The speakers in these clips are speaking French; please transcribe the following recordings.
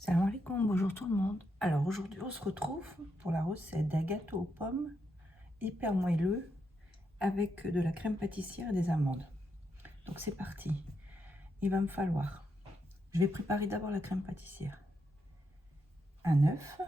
Salam alaikum, bonjour tout le monde. Alors aujourd'hui on se retrouve pour la recette d'un gâteau aux pommes hyper moelleux avec de la crème pâtissière et des amandes. Donc c'est parti. Il va me falloir, je vais préparer d'abord la crème pâtissière. Un œuf,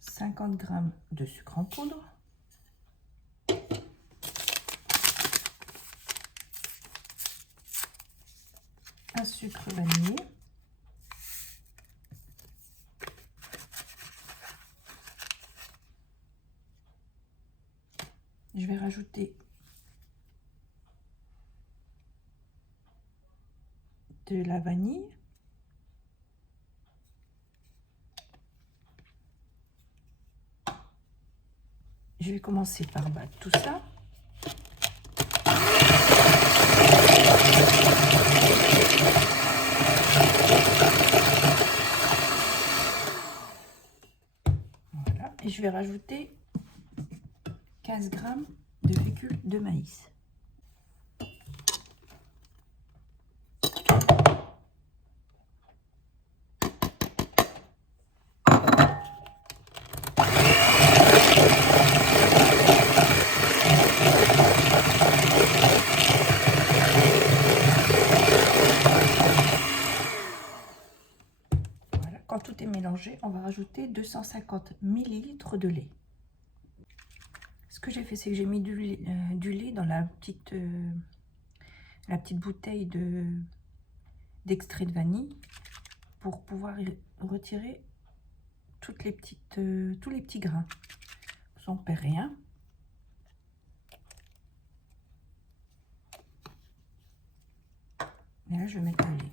« 50 g de sucre en poudre, un sucre vanillé, je vais rajouter de la vanille, je vais commencer par battre tout ça. Voilà, et je vais rajouter 15 g de fécule de maïs. Voilà, quand tout est mélangé, on va rajouter 250 ml de lait. Ce que j'ai fait, c'est que j'ai mis du lait dans la petite bouteille d'extrait de vanille pour pouvoir retirer tous les petits grains. On ne perd rien. Et là, je vais mettre le lait.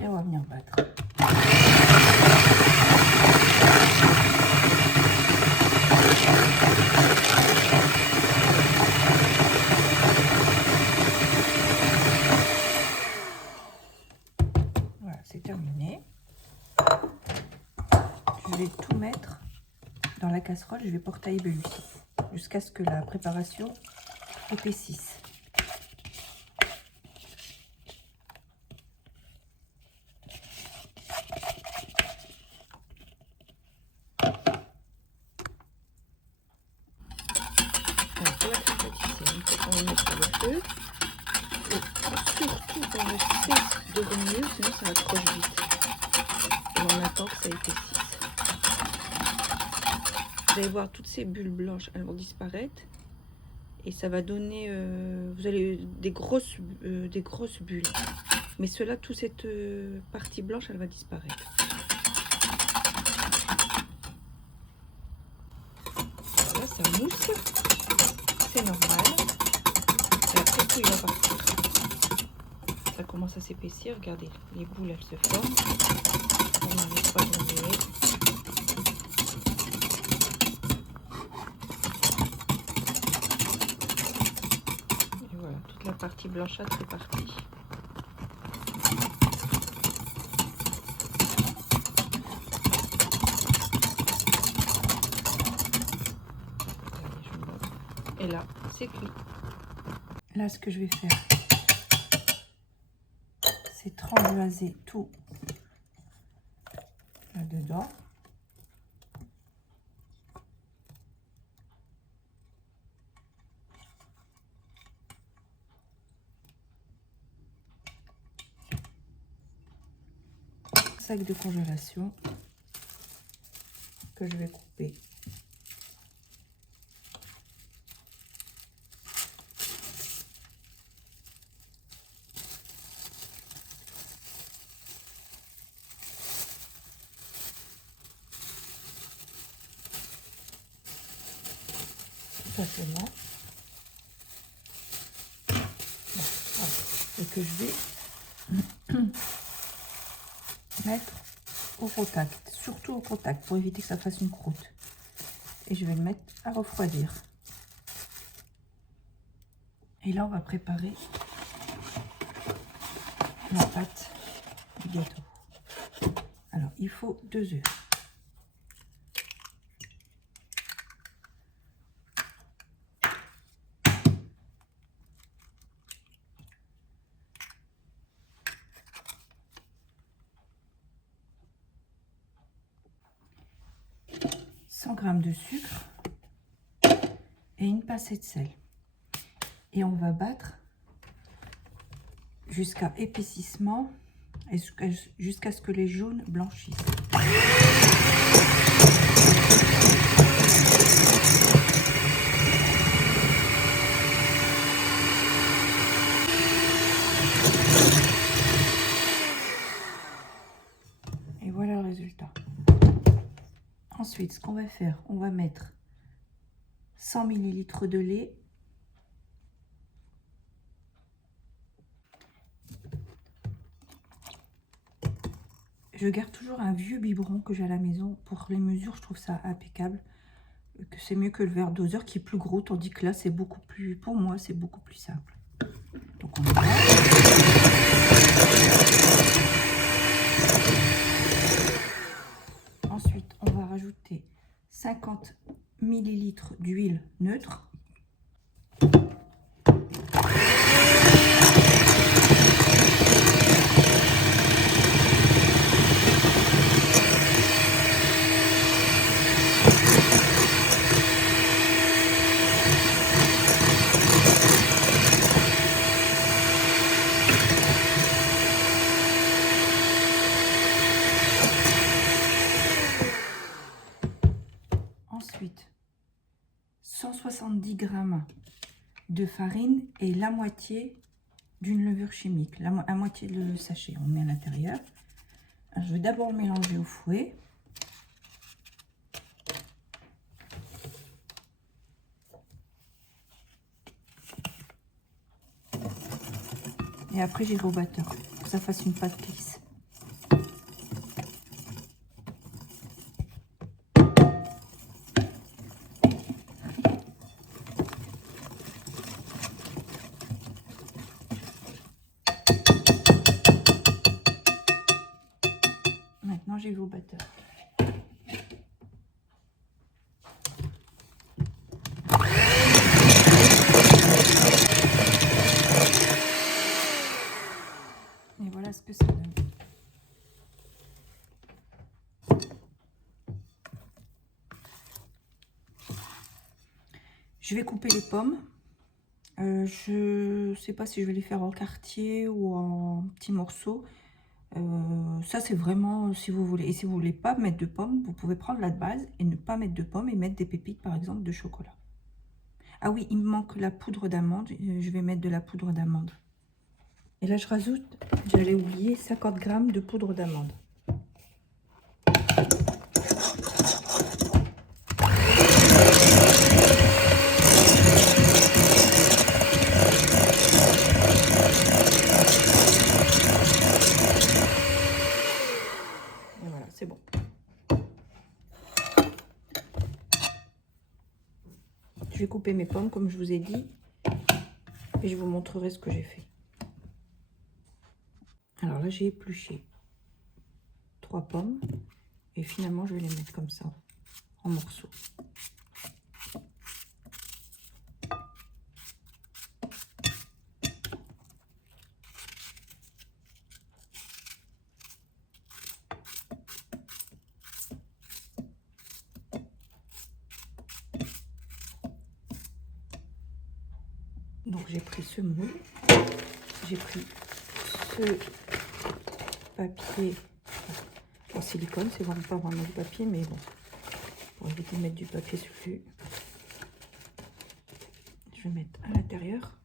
Et on va venir battre. Voilà, c'est terminé. Je vais tout mettre dans la casserole. Je vais porter à ébullition jusqu'à ce que la préparation épaississe. Alors, pour la crème pâtissière, il faut qu'on le mette sur le feu. Et surtout qu'on le cesse de remuer, sinon ça accroche vite. Et on attend que ça épaississe. Vous allez voir, toutes ces bulles blanches, elles vont disparaître. Et ça va donner, vous allez des grosses bulles. Mais cela, toute cette partie blanche, elle va disparaître. Voilà, ça mousse. C'est normal. Et après, tout il va partir. Ça commence à s'épaissir. Regardez, les boules, elles se forment. On n'arrive pas à remuer. Et voilà, toute la partie blanchâtre est partie. Et là, c'est cuit. Là, ce que je vais faire, c'est transvaser tout là-dedans. Sac de congélation que je vais couper. Simplement. Et que je vais mettre au contact, surtout au contact pour éviter que ça fasse une croûte. Et je vais le mettre à refroidir. Et là, on va préparer la pâte du gâteau. Alors, il faut 2 œufs. 100 g de sucre et une pincée de sel. Et on va battre jusqu'à épaississement et jusqu'à ce que les jaunes blanchissent. Et voilà le résultat. Ensuite, ce qu'on va faire, on va mettre 100 ml de lait, je garde toujours un vieux biberon que j'ai à la maison. Pour les mesures, je trouve ça impeccable. Que c'est mieux que le verre doseur qui est plus gros, tandis que là, c'est beaucoup plus, pour moi, c'est beaucoup plus simple. Donc on va. Ensuite, on va rajouter 50 ml d'huile neutre. Ensuite, 170 g de farine et la moitié d'une levure chimique, la moitié de sachet, on met à l'intérieur. Je vais d'abord mélanger au fouet. Et après, j'irai au batteur pour que ça fasse une pâte lisse. Maintenant, j'y vais au batteur. Et voilà ce que ça donne. Je vais couper les pommes. Je ne sais pas si je vais les faire en quartier ou en petits morceaux. Ça, c'est vraiment si vous voulez. Et si vous voulez pas mettre de pommes, vous pouvez prendre la base et ne pas mettre de pommes et mettre des pépites, par exemple, de chocolat. Ah oui, il me manque la poudre d'amande. Je vais mettre de la poudre d'amande. Et là, je rajoute, j'allais oublier, 50 g de poudre d'amande. Et voilà, c'est bon. Je vais couper mes pommes, comme je vous ai dit, et je vous montrerai ce que j'ai fait. Alors là, j'ai épluché 3 pommes, et finalement, je vais les mettre comme ça, en morceaux. Donc j'ai pris ce moule, j'ai pris ce papier en silicone, c'est vraiment pas vraiment du papier, mais bon, pour éviter de mettre du papier sulfu, je vais mettre à l'intérieur.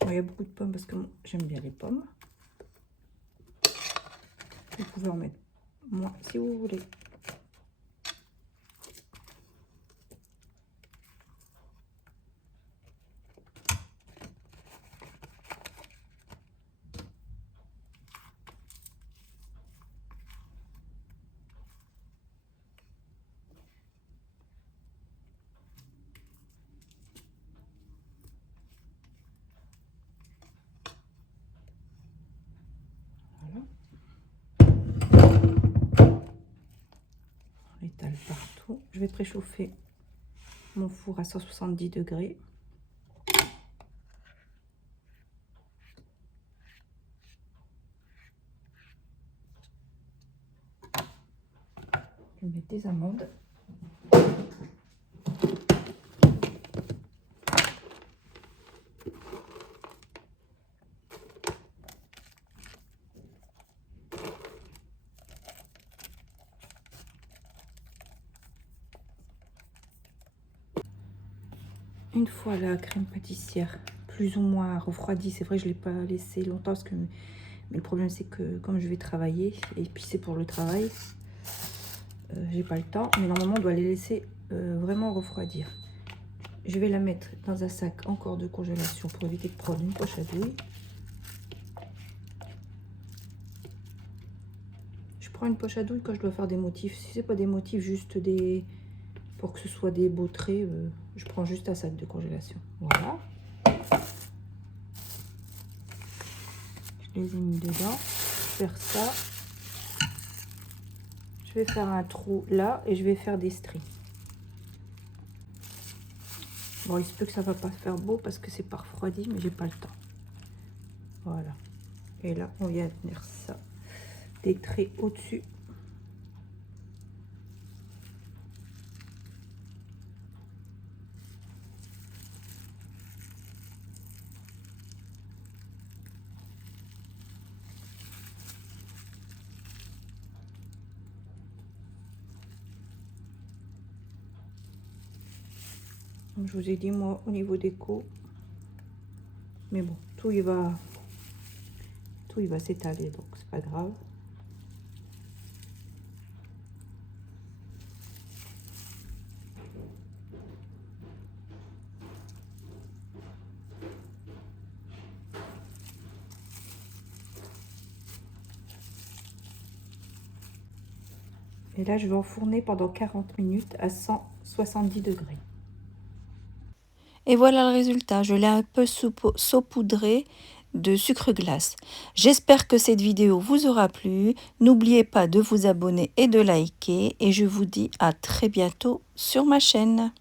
Bon, il y a beaucoup de pommes parce que j'aime bien les pommes. Vous pouvez en mettre moins si vous voulez. Partout. Je vais préchauffer mon four à 170 degrés. vais mettre des amandes. Une fois la crème pâtissière plus ou moins refroidie, c'est vrai que je ne l'ai pas laissé longtemps parce que mais le problème c'est que comme je vais travailler et puis c'est pour le travail, j'ai pas le temps, mais normalement on doit les laisser vraiment refroidir. Je vais la mettre dans un sac encore de congélation pour éviter de prendre une poche à douille. Je prends une poche à douille quand je dois faire des motifs. Si c'est pas des motifs, juste des pour que ce soit des beaux traits, je prends juste un sac de congélation. Voilà. Je les ai mis dedans. Je vais faire ça. Je vais faire un trou là et je vais faire des stries. Bon, il se peut que ça va pas faire beau parce que c'est pas refroidi, mais j'ai pas le temps. Voilà. Et là, on vient tenir ça. Des traits au-dessus. Comme je vous ai dit, moi, au niveau déco, mais bon, tout il va s'étaler, donc c'est pas grave. Et là, je vais enfourner pendant 40 minutes à 170 degrés. Et voilà le résultat, je l'ai un peu saupoudré de sucre glace. J'espère que cette vidéo vous aura plu. N'oubliez pas de vous abonner et de liker. Et je vous dis à très bientôt sur ma chaîne.